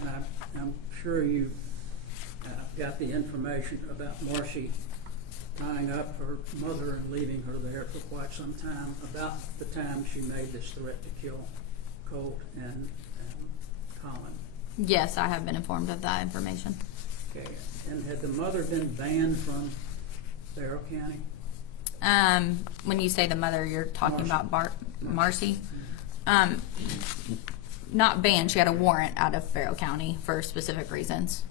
And I'm sure you got the information about Marcy tying up her mother and leaving her there for quite some time, about the time she made this threat to kill Colt and Colin. Yes, I have been informed of that information. Okay. And had the mother been banned from Barrow County? When you say the mother, you're talking Marcy. about Marcy? Not banned. She had a warrant out of Barrow County for specific reasons.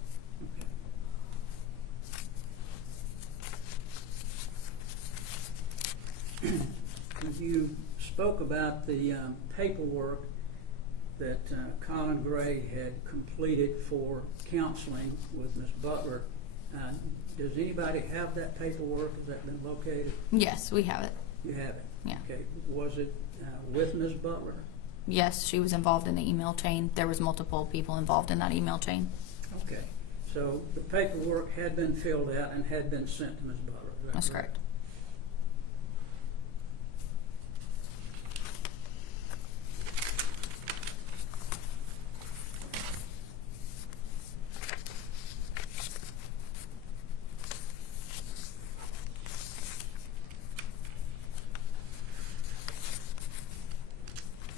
You spoke about the paperwork that Colin Gray had completed for counseling with Ms. Butler. Does anybody have that paperwork? Has that been located? Yes, we have it. You have it? Yeah. Okay. Was it with Ms. Butler? Yes, she was involved in the email chain. There was multiple people involved in that email chain. Okay. So the paperwork had been filled out and had been sent to Ms. Butler. Is that That's correct.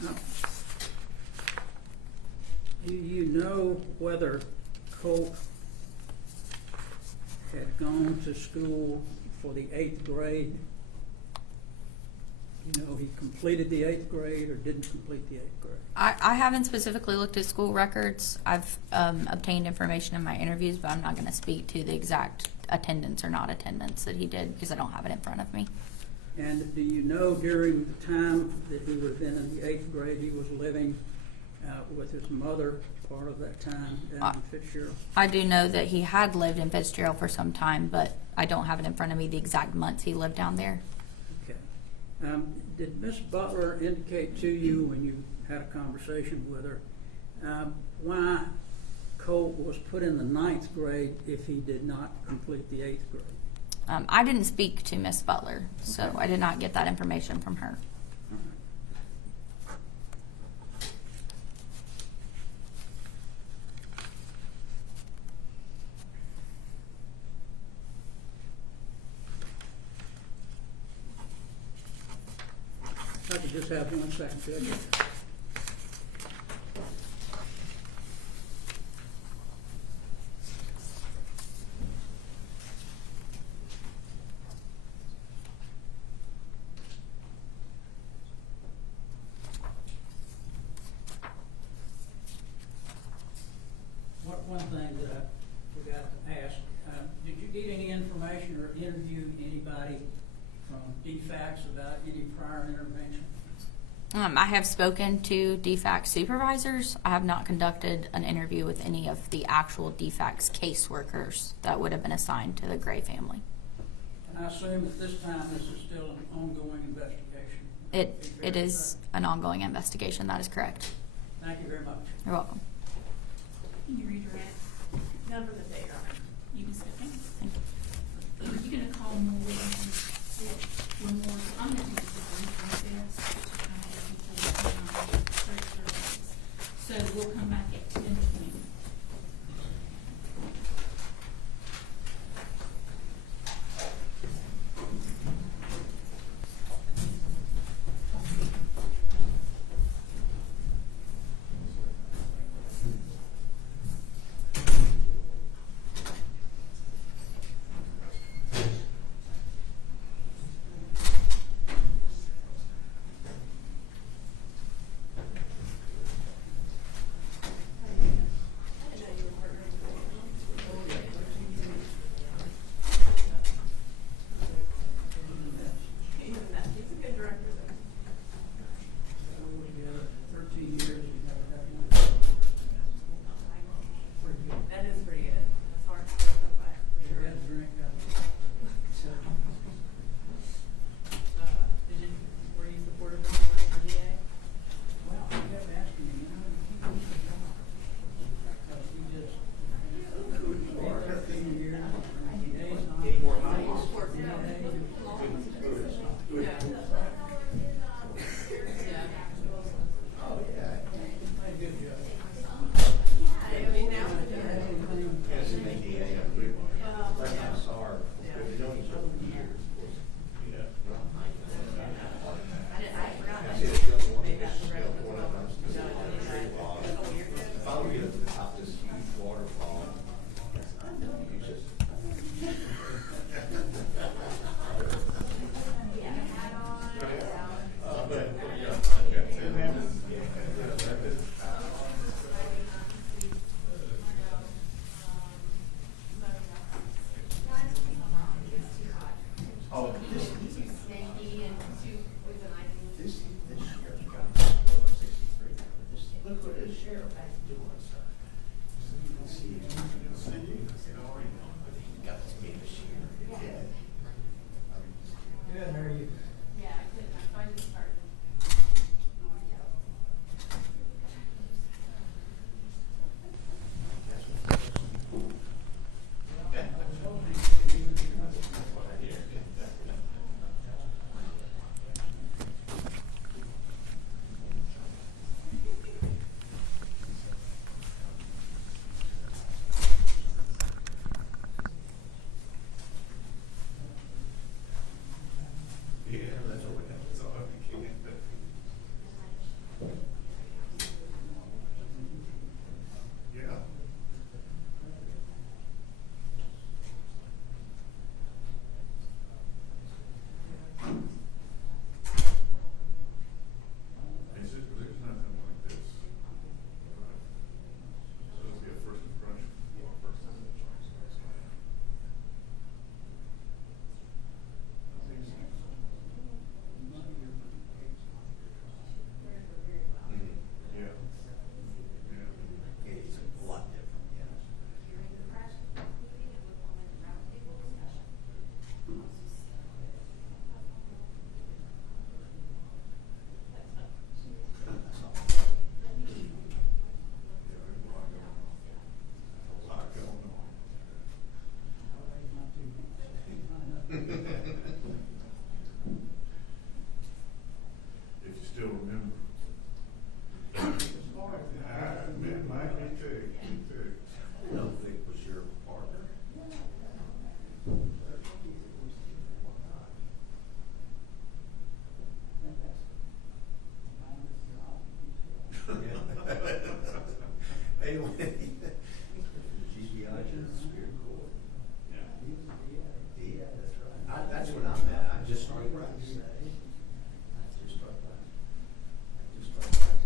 Now, do you know whether Colt had gone to school for the 8th grade? You know, he completed the 8th grade or didn't complete the 8th grade? I haven't specifically looked at school records. I've obtained information in my interviews, but I'm not going to speak to the exact attendance or not attendance that he did because I don't have it in front of me. And do you know during the time that he would have been in the 8th grade, he was living with his mother part of that time down in Fitzgerald? I do know that he had lived in Fitzgerald for some time, but I don't have it in front of me the exact months he lived down there. Okay. Did Miss Butler indicate to you when you had a conversation with her why Colt was put in the 9th grade if he did not complete the 8th grade? I didn't speak to Miss Butler, so I did not get that information from her. If I could just have 1 second, Judge. One thing that I forgot to ask, did you get any information or interview anybody from DFACS about any prior intervention? I have spoken to DFACS supervisors. I have not conducted an interview with any of the actual DFACS caseworkers that would have been assigned to the Gray family. And I assume at this time this is still an ongoing investigation? It is an ongoing investigation. That is correct. Thank you very much. You're welcome. Can you read your number that they are? You can step in. Thank you. Are you going to call more one more? I'm going to do just a brief recess to kind of get people services. So we'll come back at 10:20. GBI, Spirit Corps. Yeah. Yeah, that's right. That's when I met. I just started practicing.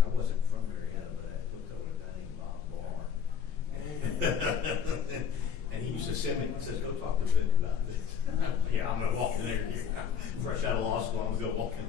I wasn't from Marietta, but I looked over at a guy named Bob Barr. And he used to send me, he says, go talk to Vic about this. Yeah, I'm gonna walk in there. Fresh out of law school, I'm gonna go walk in.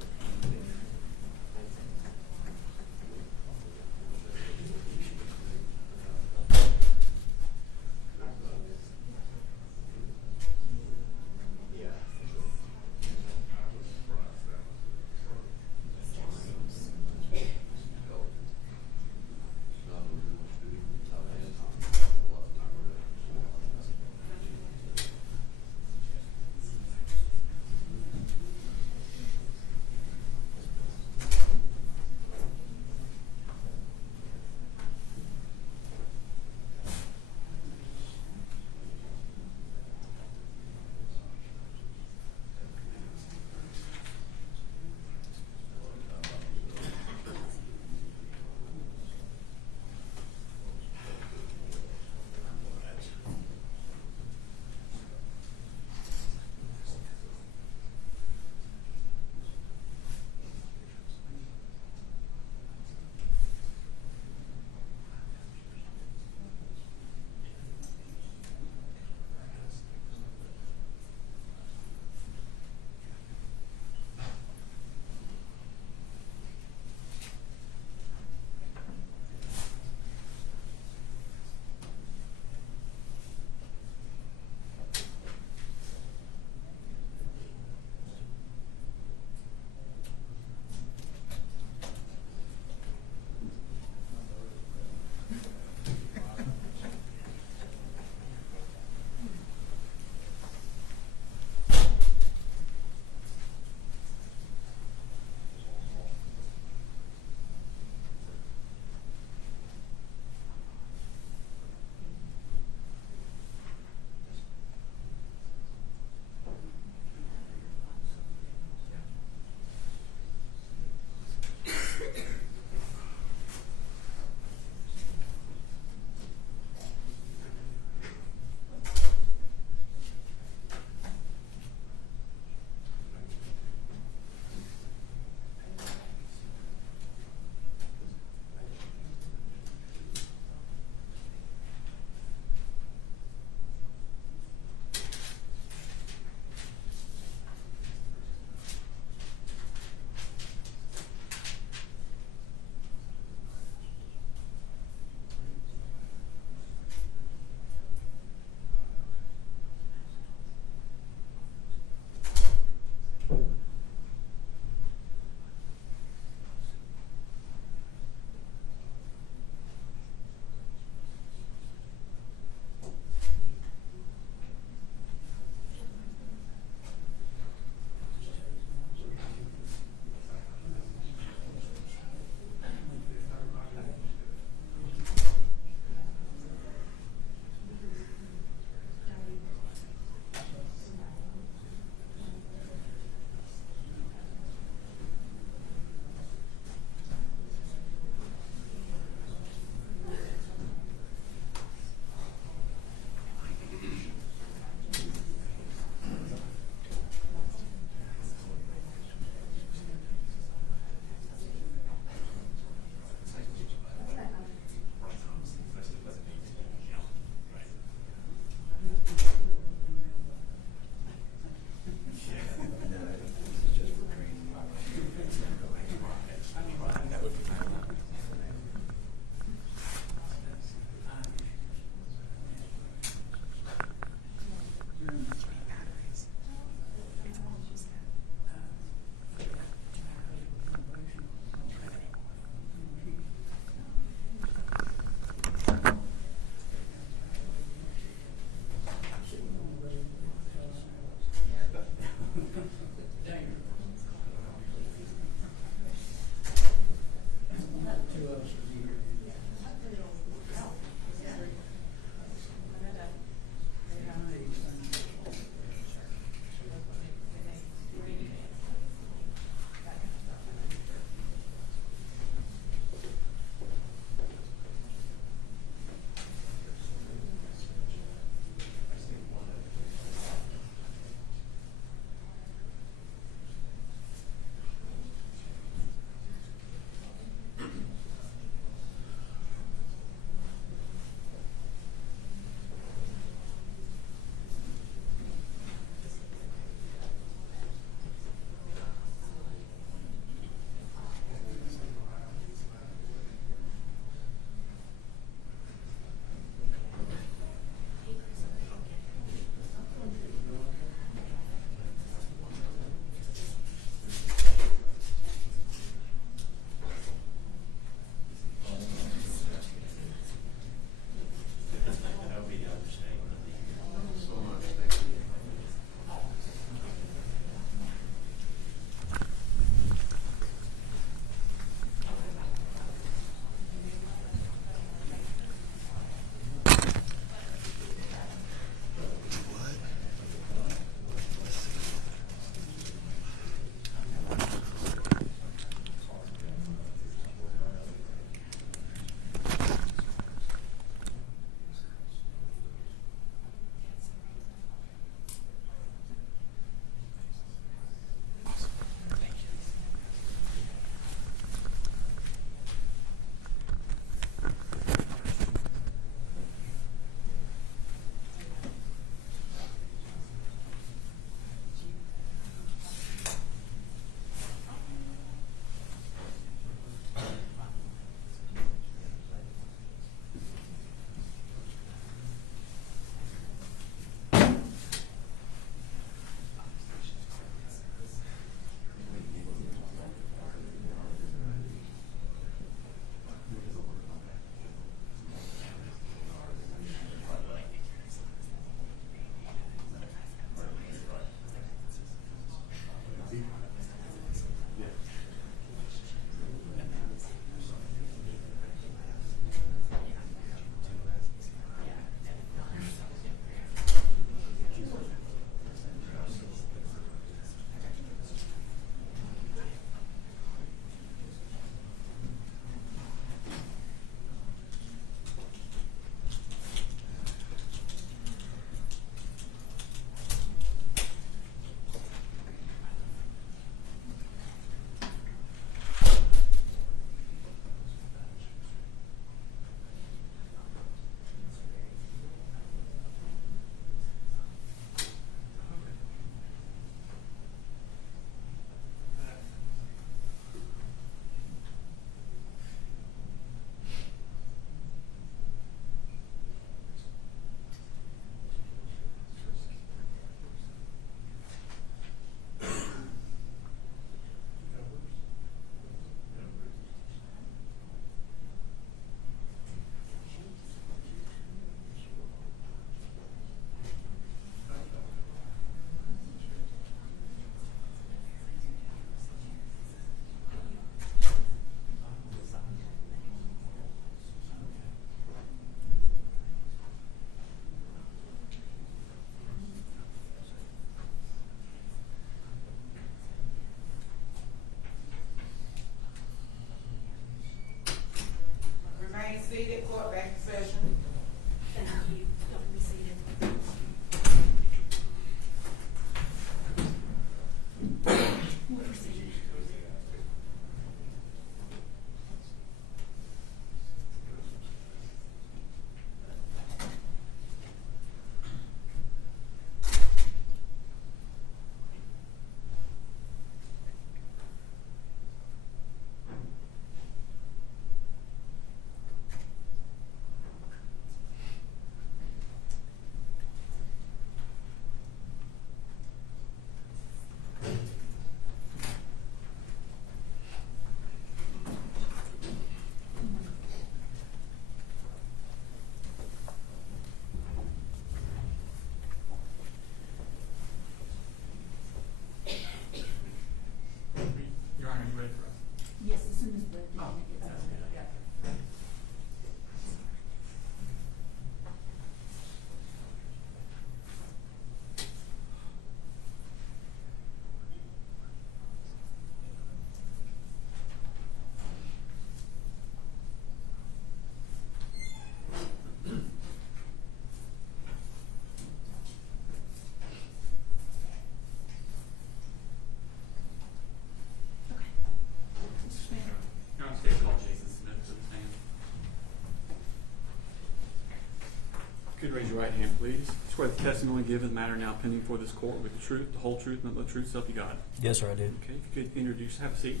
raise your right hand, please. Swear the testimony given in the matter now pending for this court with the truth, the whole truth, and nothing but the truth, self you got. Yes, sir, I do. Okay, if you could introduce, have a seat.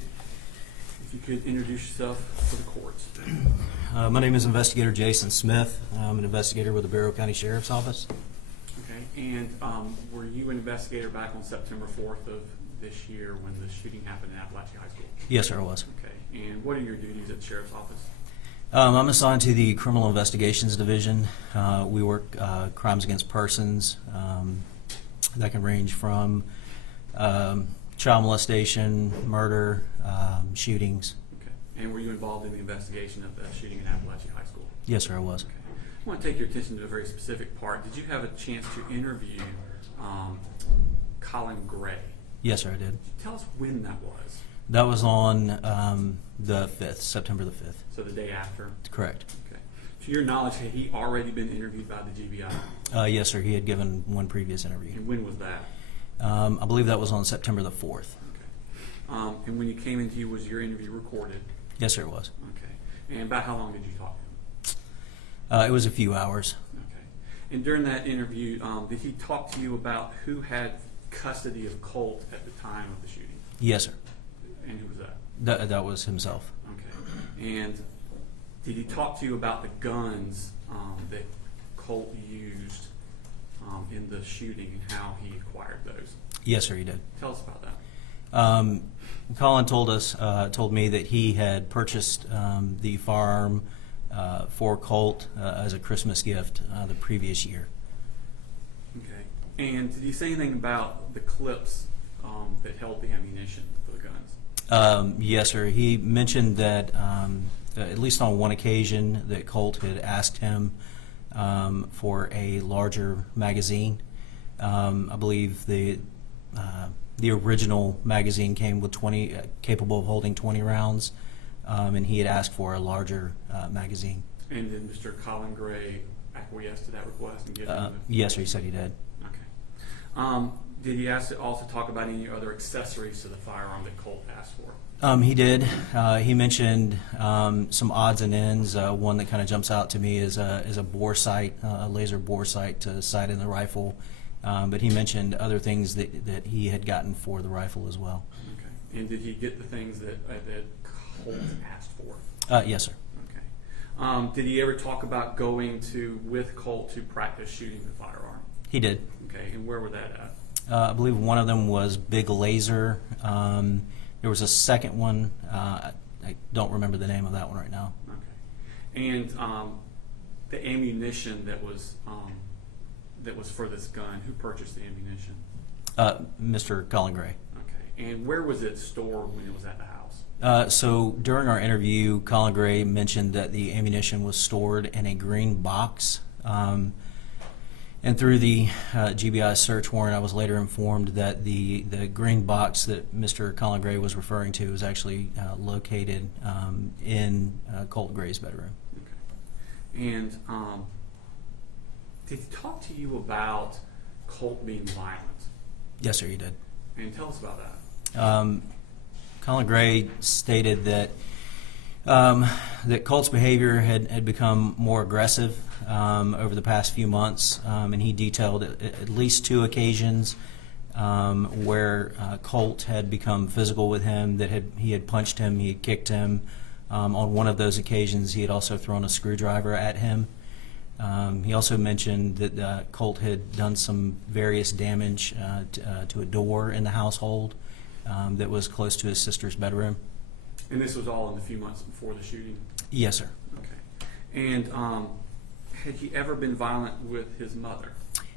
If you could introduce yourself for the court. My name is Investigator Jason Smith. I'm an investigator with the Barrow County Sheriff's Office. Okay, and were you an investigator back on September 4th of this year when the shooting happened in Apalachee High School? Yes, sir, I was. Okay, and what are your duties at the Sheriff's Office? I'm assigned to the Criminal Investigations Division. We work crimes against persons that can range from child molestation, murder, shootings. Okay, and were you involved in the investigation of the shooting in Apalachee High School? Yes, sir, I was. Okay. I want to take your attention to a very specific part. Did you have a chance to interview Colin Gray? Yes, sir, I did. Tell us when that was. That was on the 5th, September the 5th. So the day after? Correct. Okay. To your knowledge, had he already been interviewed by the GBI? Yes, sir, he had given one previous interview. And when was that? I believe that was on September the 4th. Okay. And when you came into you, was your interview recorded? Yes, sir, it was. Okay. And about how long did you talk to him? It was a few hours. Okay. And during that interview, did he talk to you about who had custody of Colt at the time of the shooting? Yes, sir. And who was that? That was himself. Okay. And did he talk to you about the guns that Colt used in the shooting and how he acquired those? Yes, sir, he did. Tell us about that. Colin told me that he had purchased the firearm for Colt as a Christmas gift the previous year. Okay. And did he say anything about the clips that held the ammunition for the guns? Yes, sir. He mentioned that at least on one occasion that Colt had asked him for a larger magazine. I believe the original magazine came with 20, capable of holding 20 rounds, and he had asked for a larger magazine. And did Mr. Colin Gray acquiesce to that request and give him the... Yes, sir. He said he did. Okay. Did he also talk about any other accessories to the firearm that Colt asked for? He did. He mentioned some odds and ends. One that kind of jumps out to me is a bore sight, a laser bore sight to sight in the rifle. But he mentioned other things that he had gotten for the rifle as well. Okay. And did he get the things that Colt asked for? Yes, sir. Okay. Did he ever talk about going with Colt to practice shooting the firearm? He did. Okay. And where were that at? I believe one of them was Big Laser. There was a second one. I don't remember the name of that one right now. Okay. And the ammunition that was for this gun, who purchased the ammunition? Mr. Colin Gray. Okay. And where was it stored when it was at the house? So during our interview, Colin Gray mentioned that the ammunition was stored in a green box. And through the GBI search warrant, I was later informed that the green box that Mr. Colin Gray was referring to was actually located in Colt Gray's bedroom. Okay. And did he talk to you about Colt being violent? Yes, sir, he did. And tell us about that. Colin Gray stated that that Colt's behavior had become more aggressive over the past few months, and he detailed at least 2 occasions where Colt had become physical with him, that he had punched him, he had kicked him. On one of those occasions, he had also thrown a screwdriver at him. He also mentioned that Colt had done some various damage to a door in the household that was close to his sister's bedroom. And this was all in the few months before the shooting? Yes, sir. Okay. And had he ever been violent with his mother?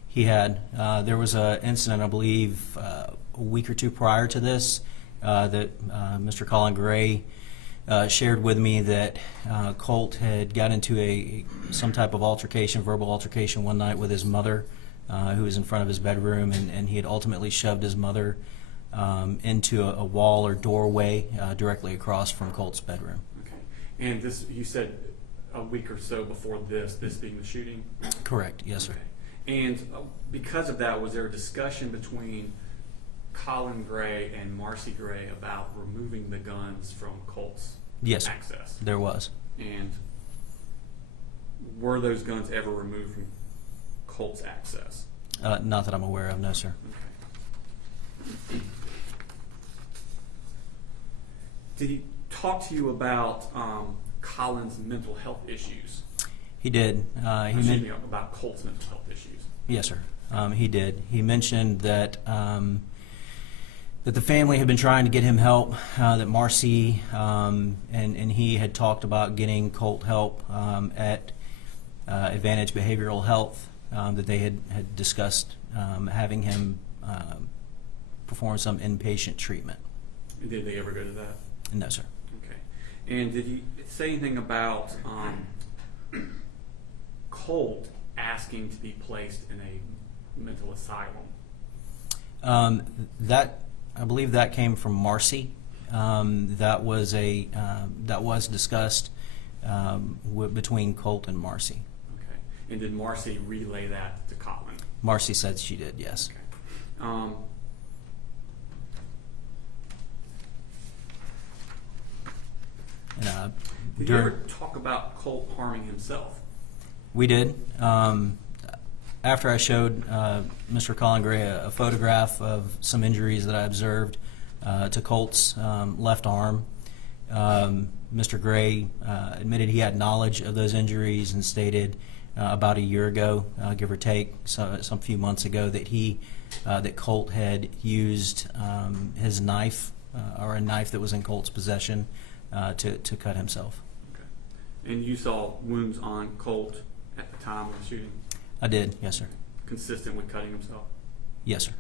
He had. There was an incident, I believe, a week or 2 prior to this that Mr. Colin Gray shared with me that Colt had got into some type of altercation, verbal altercation one night with his mother, who was in front of his bedroom, and he had ultimately shoved his mother into a wall or doorway directly across from Colt's bedroom. Okay. And this, you said a week or so before this being the shooting? Correct. Yes, sir. Okay. And because of that, was there a discussion between Colin Gray and Marcy Gray about removing the guns from Colt's Yes, access? there was. And were those guns ever removed from Colt's access? Not that I'm aware of, no, sir. Okay. Did he talk to you about Colin's mental health issues? He did. Excuse me, about Colt's mental health issues. Yes, sir. He did. He mentioned that that the family had been trying to get him help, that Marcy and he had talked about getting Colt help at Advantage Behavioral Health, that they had discussed having him perform some inpatient treatment. And did they ever go to that? No, sir. Okay. And did he say anything about Colt asking to be placed in a mental asylum? That, I believe that came from Marcy. That was discussed between Colt and Marcy. Okay. And did Marcy relay that to Colin? Marcy said she did, yes. Okay. Did you ever talk about Colt harming himself? We did. After I showed Mr. Colin Gray a photograph of some injuries that I observed to Colt's left arm, Mr. Gray admitted he had knowledge of those injuries and stated about a year ago, give or take, some few months ago, that Colt had used his knife or a knife that was in Colt's possession to cut himself. Okay. And you saw wounds on Colt at the time of the shooting? I did, yes, sir. Consistent with cutting himself? Yes, sir.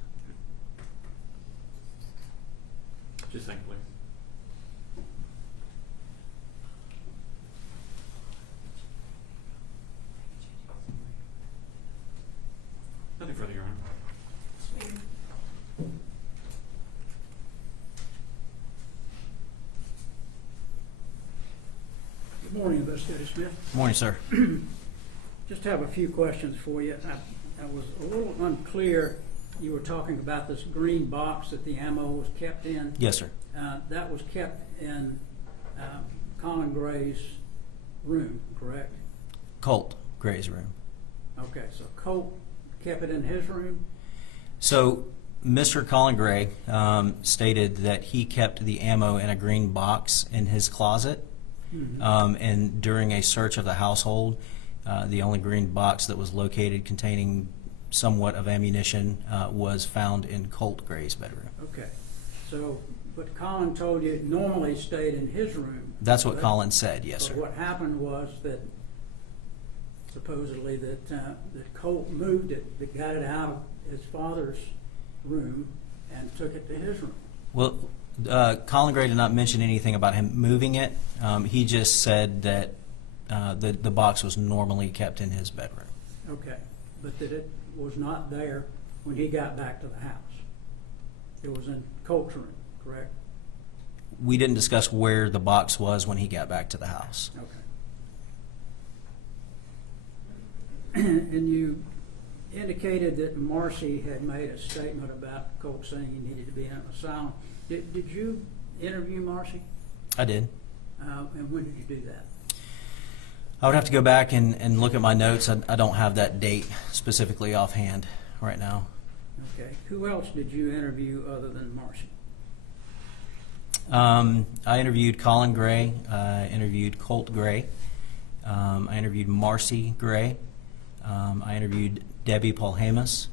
Just think, please. Nothing further, Your Honor. Good morning, Investigator Smith. Morning, sir. Just have a few questions for you. I was a little unclear. You were talking about this green box that the ammo was kept in. Yes, sir. That was kept in Colin Gray's room, correct? Colt Gray's room. Okay, so Colt kept it in his room? So Mr. Colin Gray stated that he kept the ammo in a green box in his closet. Mm-hmm. And during a search of the household, the only green box that was located containing somewhat of ammunition was found in Colt Gray's bedroom. Okay. So, but Colin told you it normally stayed in his room. That's what Colin said, yes, but sir. What happened was that supposedly that Colt moved it, that got it out of his father's room and took it to his room. Well, Colin Gray did not mention anything about him moving it. He just said that the box was normally kept in his bedroom. Okay, but that it was not there when he got back to the house. It was in Colt's room, correct? We didn't discuss where the box was when he got back to the house. Okay. And you indicated that Marcy had made a statement about Colt saying he needed to be in an asylum. Did you interview Marcy? I did. And when did you do that? I would have to go back and look at my notes. I don't have that date specifically offhand right now. Okay. Who else did you interview other than Marcy? I interviewed Colin Gray. I interviewed Colt Gray. I interviewed Marcy Gray. I interviewed Debbie Polhamus.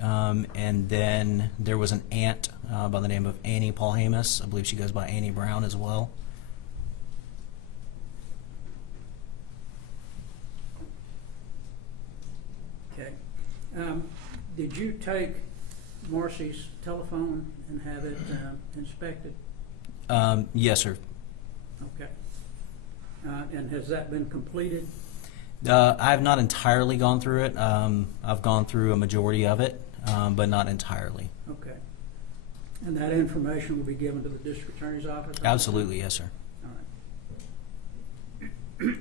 And then there was an aunt by the name of Annie Polhamus. I believe she goes by Annie Brown as well. Okay. Did you take Marcy's telephone and have it inspected? Yes, sir. Okay. And has that been completed? I have not entirely gone through it. I've gone through a majority of it, but not entirely. Okay. And that information will be given to the district attorney's office? Absolutely, yes, sir. All right.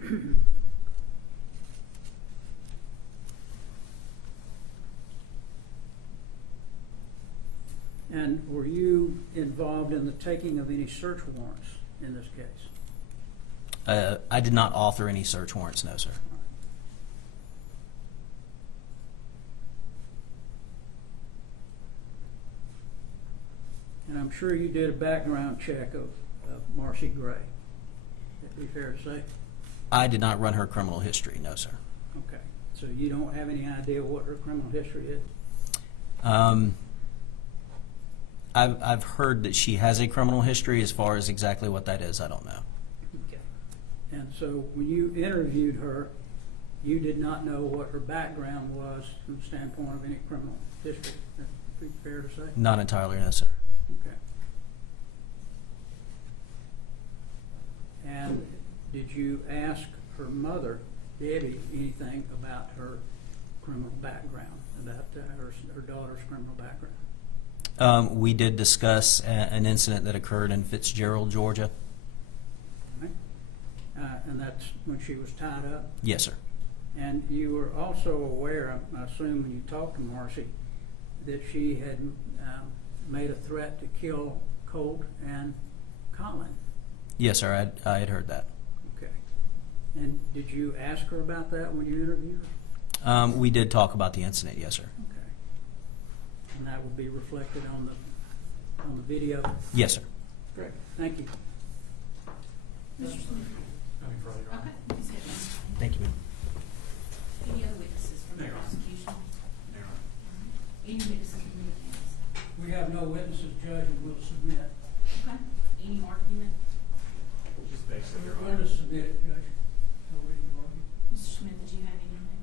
And were you involved in the taking of any search warrants in this case? I did not author any search warrants, no, sir. And I'm sure you did a background check of Marcy Gray. That'd be fair to say? I did not run her criminal history, no, sir. Okay. So you don't have any idea what her criminal history is? I've heard that she has a criminal history. As far as exactly what that is, I don't know. Okay. And so when you interviewed her, you did not know what her background was from the standpoint of any criminal history. That'd be fair to say? Not entirely, no, sir. Okay. And did you ask her mother, Debbie, anything about her criminal background, about her daughter's criminal background? We did discuss an incident that occurred in Fitzgerald, Georgia. Right? And that's when she was tied up? Yes, sir. And you were also aware, I assume when you talked to Marcy, that she had made a threat to kill Colt and Colin? Yes, sir. I had heard that. Okay. And did you ask her about that when you interviewed her? We did talk about the incident. Yes, sir. Okay. And that would be reflected on the video? Yes, sir. Great. Thank you. Mr. Smith? Nothing further, Your Honor. Okay, Ms. Evans? Thank you, ma'am. Any other witnesses from the Mayor. prosecution? Your Honor. Any witnesses from the defense? We have no witnesses, Judge, and we'll submit. Okay, any argument? Just basically, Your We're Honor. going to submit it, Judge. No reason to argue. Mr. Smith, did you have anything?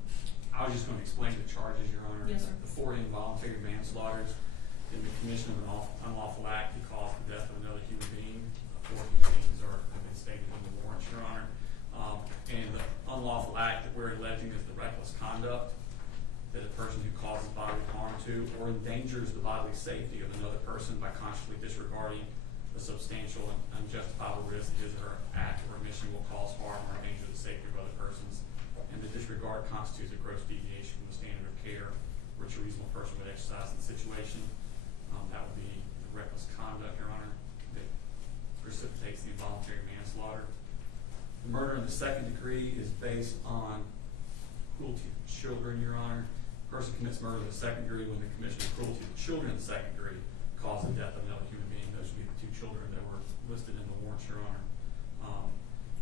I was just going to explain the charges, Your Honor. Yes, sir. The 4 involuntary manslaughters in the commission of an unlawful act that caused the death of another human being. 4 of these things have been stated in the warrants, Your Honor. And the unlawful act that we're alleging is the reckless conduct that a person who causes bodily harm to or endangers the bodily safety of another person by consciously disregarding the substantial and unjustifiable risk his or her act or omission will cause harm or endanger the safety of other persons. And the disregard constitutes a gross deviation from the standard of care which a reasonable person would exercise in the situation. That would be the reckless conduct, Your Honor, that precipitates the involuntary manslaughter. The murder in the second degree is based on cruelty to children, Your Honor. A person commits murder in the second degree when the commission of cruelty to children in the second degree causes the death of another human being. Those would be the 2 children that were listed in the warrants, Your Honor.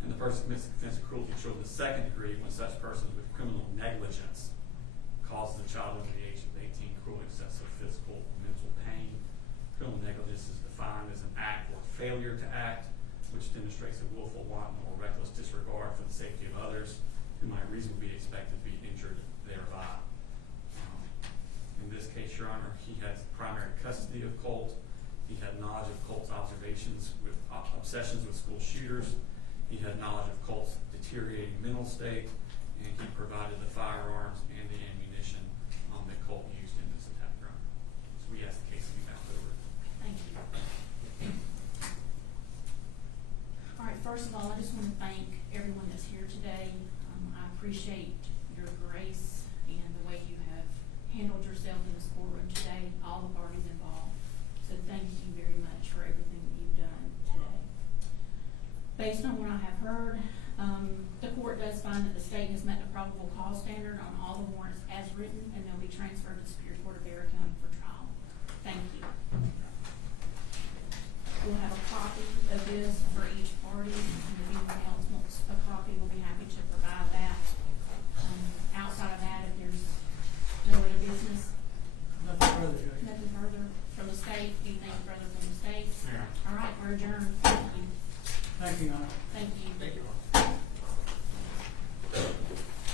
And the person commits the offense of cruelty to children in the second degree when such person with criminal negligence causes a child under the age of 18 cruel excessive physical or mental pain. Criminal negligence is defined as an act or failure to act which demonstrates a willful, wanton, or reckless disregard for the safety of others who might reasonably be expected to be injured thereby. In this case, Your Honor, he had primary custody of Colt. He had knowledge of Colt's observations with obsessions with school shooters. He had knowledge of Colt's deteriorating mental state, and he provided the firearms and the ammunition that Colt used in this attack, Your Honor. So we ask the case to be found over. Thank you. All right, first of all, I just want to thank everyone that's here today. I appreciate your grace and the way you have handled yourself in this courtroom today, all the parties involved. So thank you very much for everything that you've done today. Based on what I have heard, the court does find that the state has met the probable cause standard on all the warrants as written, and they'll be transferred to the Superior Court of Bexar County for trial. Thank you. We'll have a copy of this for each party, and if anyone else wants a copy, we'll be happy to provide that. Outside of that, if there's no other business, Nothing further, Judge. nothing further from the state, anything further from the state? Yeah. All right, we're adjourned. Thank you. Thank you, Your Honor. Thank you. Thank you.